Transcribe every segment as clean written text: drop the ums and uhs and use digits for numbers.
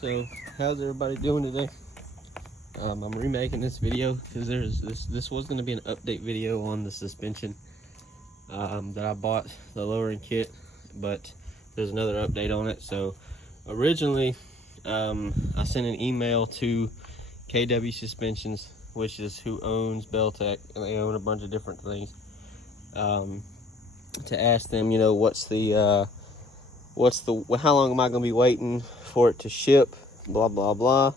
So how's everybody doing today? I'm remaking this video because this was going to be an update video on the suspension that I bought, the lowering kit, but there's another update on it. So originally I sent an email to KW Suspensions, which is who owns Beltec, and they own a bunch of different things, to ask them, you know, how long am I going to be waiting for it to ship, blah blah blah,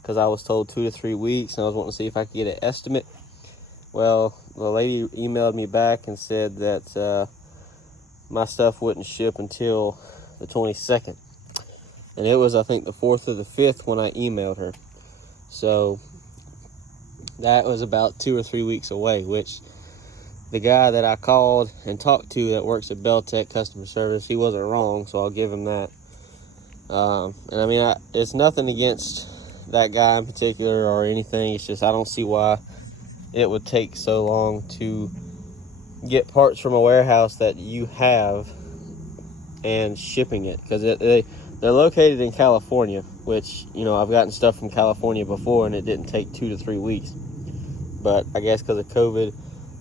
because I was told 2 to 3 weeks, and I was wanting to see if I could get an estimate. Well, the lady emailed me back and said that my stuff wouldn't ship until the 22nd, and it was, I think, the 4th or the 5th when I emailed her. So that was about 2 or 3 weeks away, which the guy that I called and talked to that works at Beltec customer service, he wasn't wrong, so I'll give him that. And I mean, it's nothing against that guy in particular or anything. It's just I don't see why it would take so long to get parts from a warehouse that you have and shipping it, because they're located in California, which, you know, I've gotten stuff from California before and it didn't take 2 to 3 weeks. But I guess because of COVID,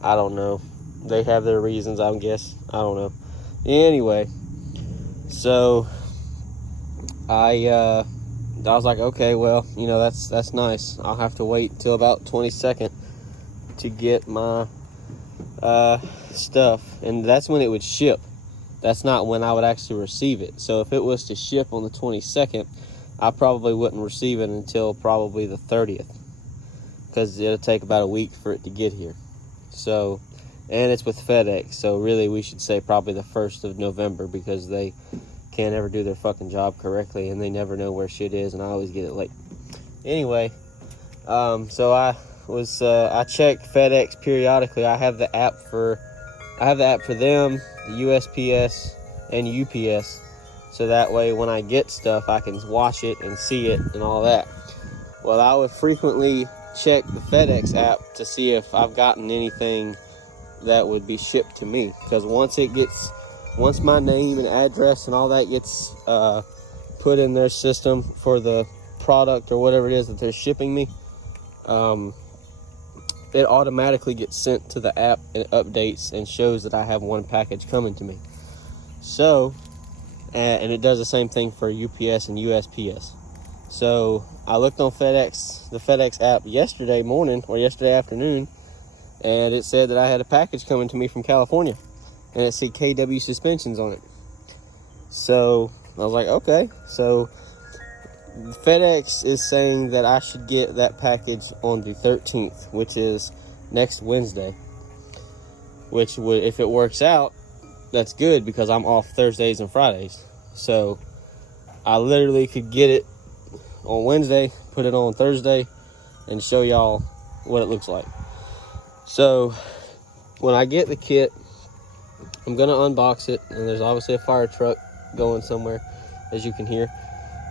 I don't know. They have their reasons, I guess. I don't know. Anyway, so I was like, okay, well, you know, that's nice. I'll have to wait till about 22nd to get my stuff, and that's when it would ship. That's not when I would actually receive it. So if it was to ship on the 22nd, I probably wouldn't receive it until probably the 30th, because it'll take about a week for it to get here. So, and it's with FedEx, so really we should say probably the 1st of November, because they can't ever do their fucking job correctly, and they never know where shit is, and I always get it late. Anyway, so I check FedEx periodically. I have the app for them, the USPS and UPS, so that way when I get stuff I can watch it and see it and all that. Well, I would frequently check the FedEx app to see if I've gotten anything that would be shipped to me, because once my name and address and all that gets put in their system for the product or whatever it is that they're shipping me, it automatically gets sent to the app and updates and shows that I have one package coming to me. So, and it does the same thing for UPS and USPS. So I looked on the FedEx app yesterday morning or yesterday afternoon, and it said that I had a package coming to me from California, and it said KW Suspensions on it. So I was like, okay. So FedEx is saying that I should get that package on the 13th, which is next Wednesday, which would, if it works out, that's good, because I'm off Thursdays and Fridays. So I literally could get it on Wednesday, put it on Thursday, and show y'all what it looks like. So when I get the kit, I'm gonna unbox it, and there's obviously a fire truck going somewhere, as you can hear.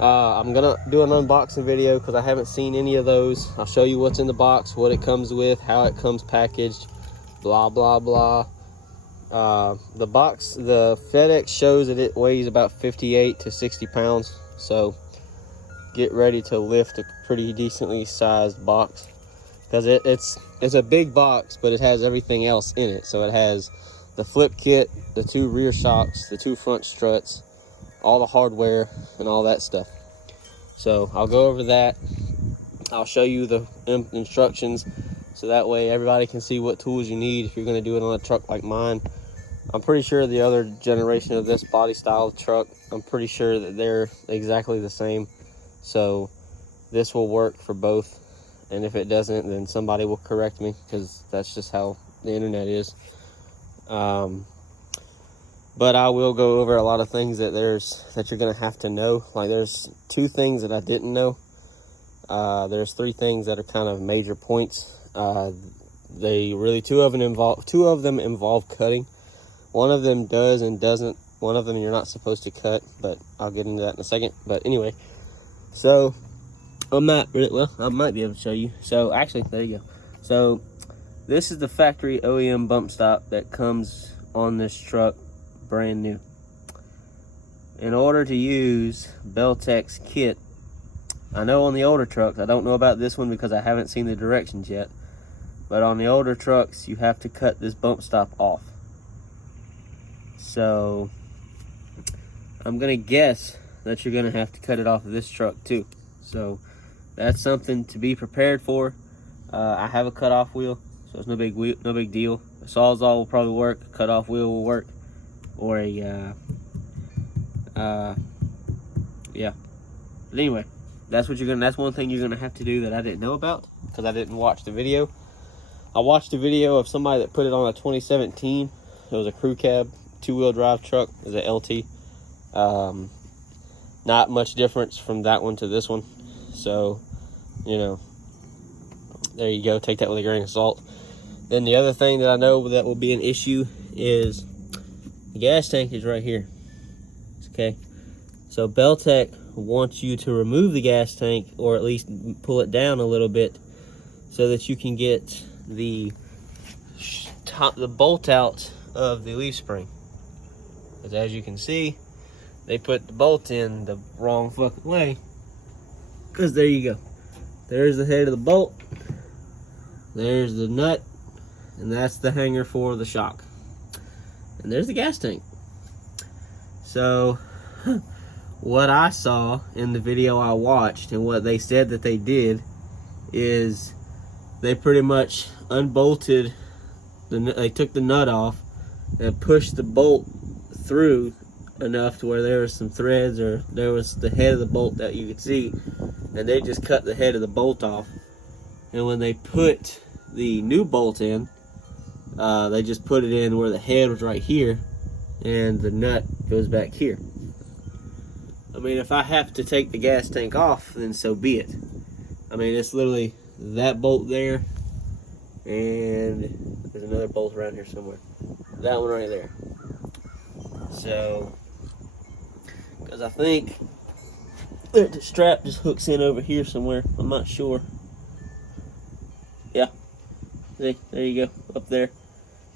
I'm gonna do an unboxing video because I haven't seen any of those. I'll show you what's in the box, what it comes with, how it comes packaged, blah blah blah. The box, the FedEx shows that it weighs about 58 to 60 pounds, so get ready to lift a pretty decently sized box, because it's a big box, but it has everything else in it. So it has the flip kit, the 2 rear shocks, the 2 front struts, all the hardware and all that stuff. So I'll go over that. I'll show you the instructions, so that way everybody can see what tools you need if you're going to do it on a truck like mine. I'm pretty sure the other generation of this body style truck, I'm pretty sure that they're exactly the same. So this will work for both, and if it doesn't, then somebody will correct me, because that's just how the internet is. But I will go over a lot of things that you're gonna have to know. Like, there's 2 things that I didn't know. There's 3 things that are kind of major points. Two of them involve cutting. One of them does and doesn't. One of them you're not supposed to cut, but I'll get into that in a second. But anyway, so I might be able to show you. So actually, there you go. So this is the factory OEM bump stop that comes on this truck, brand new. In order to use Beltec's kit, I know on the older trucks, I don't know about this one because I haven't seen the directions yet, but on the older trucks, you have to cut this bump stop off. So I'm gonna guess that you're gonna have to cut it off of this truck too. So that's something to be prepared for. I have a cutoff wheel, so it's no big deal. A Sawzall will probably work, a cutoff wheel will work, or a yeah. But anyway, that's one thing you're gonna have to do that I didn't know about because I didn't watch the video. I watched a video of somebody that put it on a 2017. It was a crew cab, 2-wheel drive truck. It was an LT. Not much difference from that one to this one. So, you know, there you go. Take that with a grain of salt. Then the other thing that I know that will be an issue is the gas tank is right here. Okay. So Beltec wants you to remove the gas tank, or at least pull it down a little bit, so that you can get the bolt out of the leaf spring. Because as you can see, they put the bolt in the wrong fucking way. Because there you go. There's the head of the bolt. There's the nut. And that's the hanger for the shock. And there's the gas tank. So what I saw in the video I watched and what they said that they did is they pretty much unbolted they took the nut off and pushed the bolt through enough to where there was some threads, or there was the head of the bolt that you could see, and they just cut the head of the bolt off. And when they put the new bolt in, they just put it in where the head was right here and the nut goes back here. I mean, if I have to take the gas tank off, then so be it. I mean, it's literally that bolt there, and there's another bolt around here somewhere. That one right there. So, because I think the strap just hooks in over here somewhere. I'm not sure. Yeah. See, there you go, up there.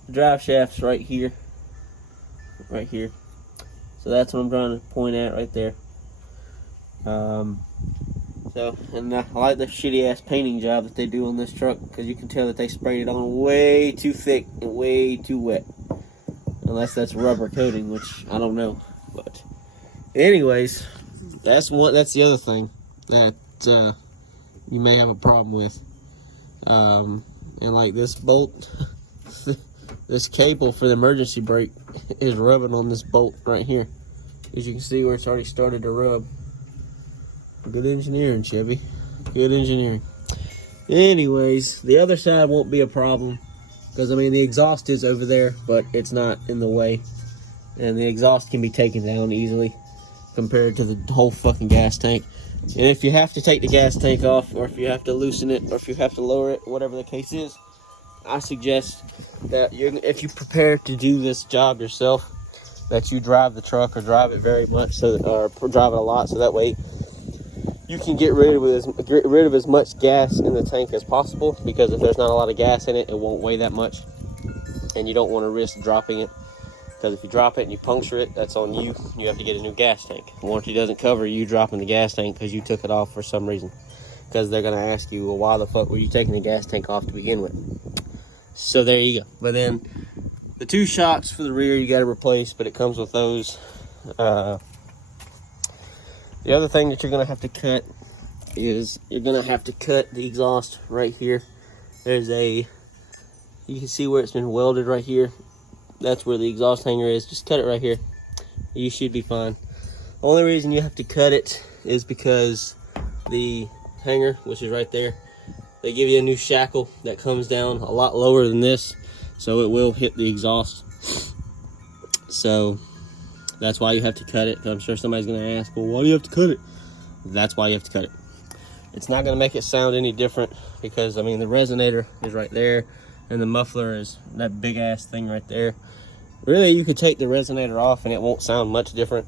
The drive shaft's right here. Right here. So that's what I'm trying to point at right there. And I like the shitty ass painting job that they do on this truck, because you can tell that they sprayed it on way too thick and way too wet. Unless that's rubber coating, which I don't know. But anyways, that's the other thing that you may have a problem with. And like this bolt, this cable for the emergency brake is rubbing on this bolt right here. As you can see where it's already started to rub. Good engineering, Chevy. Good engineering. Anyways, the other side won't be a problem, because I mean the exhaust is over there, but it's not in the way, and the exhaust can be taken down easily compared to the whole fucking gas tank. And if you have to take the gas tank off, or if you have to loosen it, or if you have to lower it, whatever the case is, I suggest that if you prepare to do this job yourself, that you drive the truck or drive it very much, or drive it a lot, so that way you can get rid of as much gas in the tank as possible, because if there's not a lot of gas in it, it won't weigh that much, and you don't want to risk dropping it, because if you drop it and you puncture it, that's on you. You have to get a new gas tank. Warranty doesn't cover you dropping the gas tank because you took it off for some reason, because they're going to ask you, well, why the fuck were you taking the gas tank off to begin with? So there you go. But then the 2 shocks for the rear you got to replace, but it comes with those. The other thing that you're going to have to cut is you're going to have to cut the exhaust right here. You can see where it's been welded right here. That's where the exhaust hanger is. Just cut it right here. You should be fine. The only reason you have to cut it is because the hanger, which is right there, they give you a new shackle that comes down a lot lower than this, so it will hit the exhaust. So that's why you have to cut it. I'm sure somebody's going to ask, well, why do you have to cut it? That's why you have to cut it. It's not going to make it sound any different, because I mean the resonator is right there and the muffler is that big ass thing right there. Really, you could take the resonator off and it won't sound much different.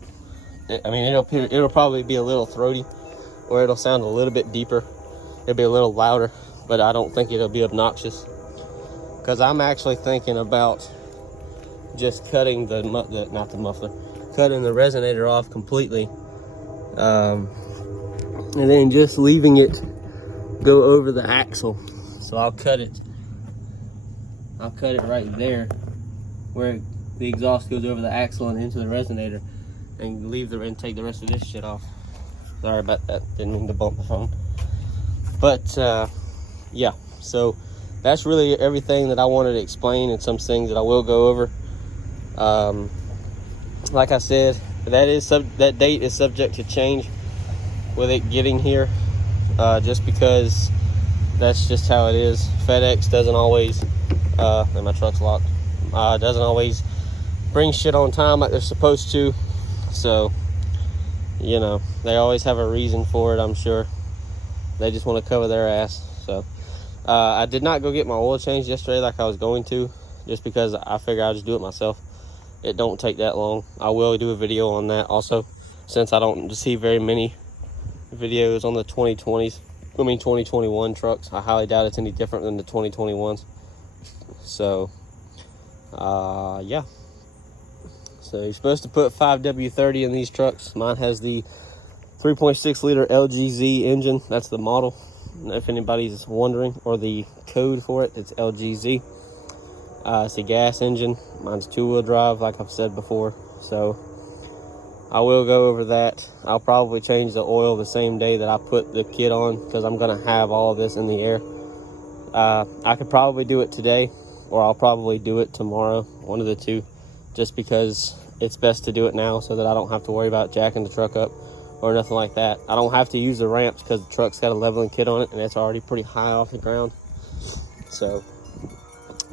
I mean, it'll probably be a little throaty, or it'll sound a little bit deeper. It'll be a little louder, but I don't think it'll be obnoxious, because I'm actually thinking about just cutting cutting the resonator off completely, and then just leaving it go over the axle. So I'll cut it right there where the exhaust goes over the axle and into the resonator, and take the rest of this shit off. Sorry about that, didn't mean to bump the phone. But yeah, so that's really everything that I wanted to explain, and some things that I will go over. Like I said, that date is subject to change with it getting here, just because that's just how it is. FedEx doesn't always, and my truck's locked, doesn't always bring shit on time like they're supposed to. So, you know, they always have a reason for it, I'm sure. They just want to cover their ass. So, I did not go get my oil changed yesterday like I was going to, just because I figured I'd just do it myself. It don't take that long. I will do a video on that also, since I don't see very many videos on the 2021 trucks. I highly doubt it's any different than the 2021s. So, yeah. So you're supposed to put 5W30 in these trucks. Mine has the 3.6 liter LGZ engine. That's the model, if anybody's wondering, or the code for it. It's LGZ. It's a gas engine. Mine's 2-wheel drive, like I've said before. So I will go over that. I'll probably change the oil the same day that I put the kit on, because I'm going to have all of this in the air. I could probably do it today, or I'll probably do it tomorrow, one of the two, just because it's best to do it now so that I don't have to worry about jacking the truck up or nothing like that. I don't have to use the ramps because the truck's got a leveling kit on it, and it's already pretty high off the ground. So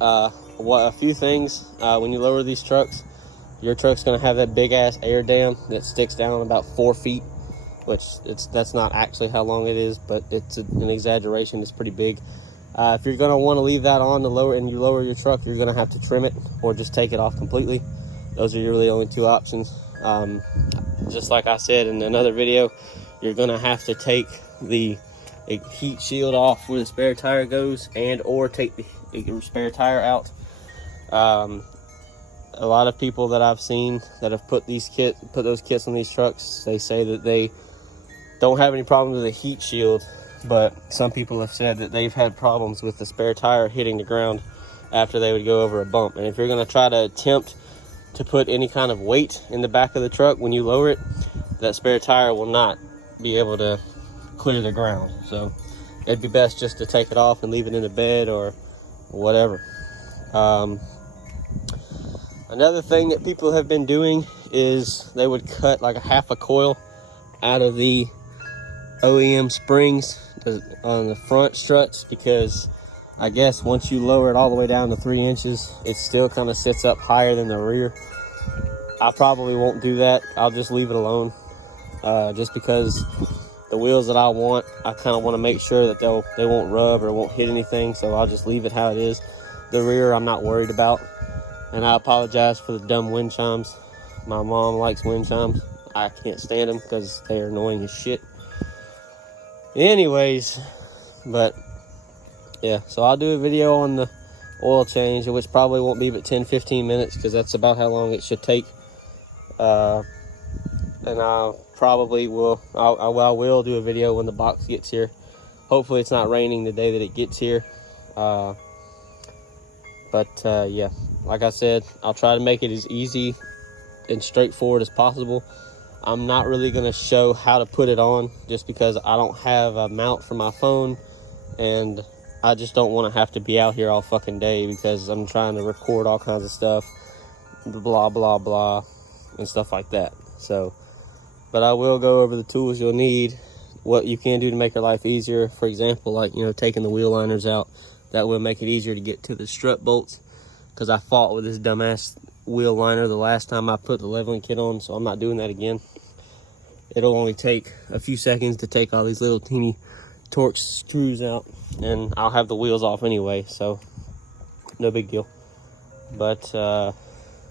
a few things, when you lower these trucks, your truck's going to have that big ass air dam that sticks down about 4 feet, which that's not actually how long it is, but it's an exaggeration. It's pretty big. If you're going to want to leave that on you lower your truck, you're going to have to trim it or just take it off completely. Those are really only two options. Just like I said in another video, you're going to have to take the heat shield off where the spare tire goes, and or take the spare tire out. A lot of people that I've seen that have put those kits on these trucks, they say that they don't have any problems with the heat shield, but some people have said that they've had problems with the spare tire hitting the ground after they would go over a bump. And if you're going to try to attempt to put any kind of weight in the back of the truck when you lower it, that spare tire will not be able to clear the ground. So it'd be best just to take it off and leave it in the bed or whatever. Another thing that people have been doing is they would cut like a half a coil out of the OEM springs on the front struts, because I guess once you lower it all the way down to 3 inches, it still kind of sits up higher than the rear. I probably won't do that. I'll just leave it alone, just because the wheels that I want, I kind of want to make sure that they won't rub or won't hit anything, so I'll just leave it how it is. The rear I'm not worried about, and I apologize for the dumb wind chimes. My mom likes wind chimes. I can't stand them because they are annoying as shit. Anyways, but yeah, so I'll do a video on the oil change, which probably won't be but 10-15 minutes, because that's about how long it should take. And I will do a video when the box gets here. Hopefully it's not raining the day that it gets here. Yeah, like I said, I'll try to make it as easy and straightforward as possible. I'm not really going to show how to put it on, just because I don't have a mount for my phone, and I just don't want to have to be out here all fucking day, because I'm trying to record all kinds of stuff, blah blah blah, and stuff like that. So, but I will go over the tools you'll need, what you can do to make your life easier. For example, like, you know, taking the wheel liners out. That will make it easier to get to the strut bolts, because I fought with this dumbass wheel liner the last time I put the leveling kit on, so I'm not doing that again. It'll only take a few seconds to take all these little teeny Torx screws out, and I'll have the wheels off anyway, so no big deal. But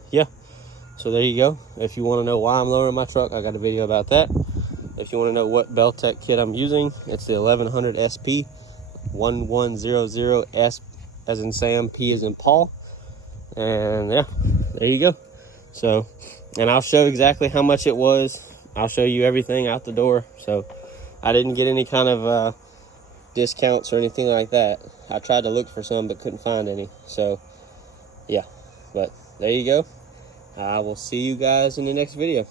yeah, so there you go. If you want to know why I'm lowering my truck, I got a video about that. If you want to know what Beltec kit I'm using, it's the 1100 SP 1100 S as in Sam, P as in Paul. And yeah, there you go. So, and I'll show exactly how much it was. I'll show you everything out the door. So I didn't get any kind of discounts or anything like that. I tried to look for some but couldn't find any. So yeah, but there you go. I will see you guys in the next video.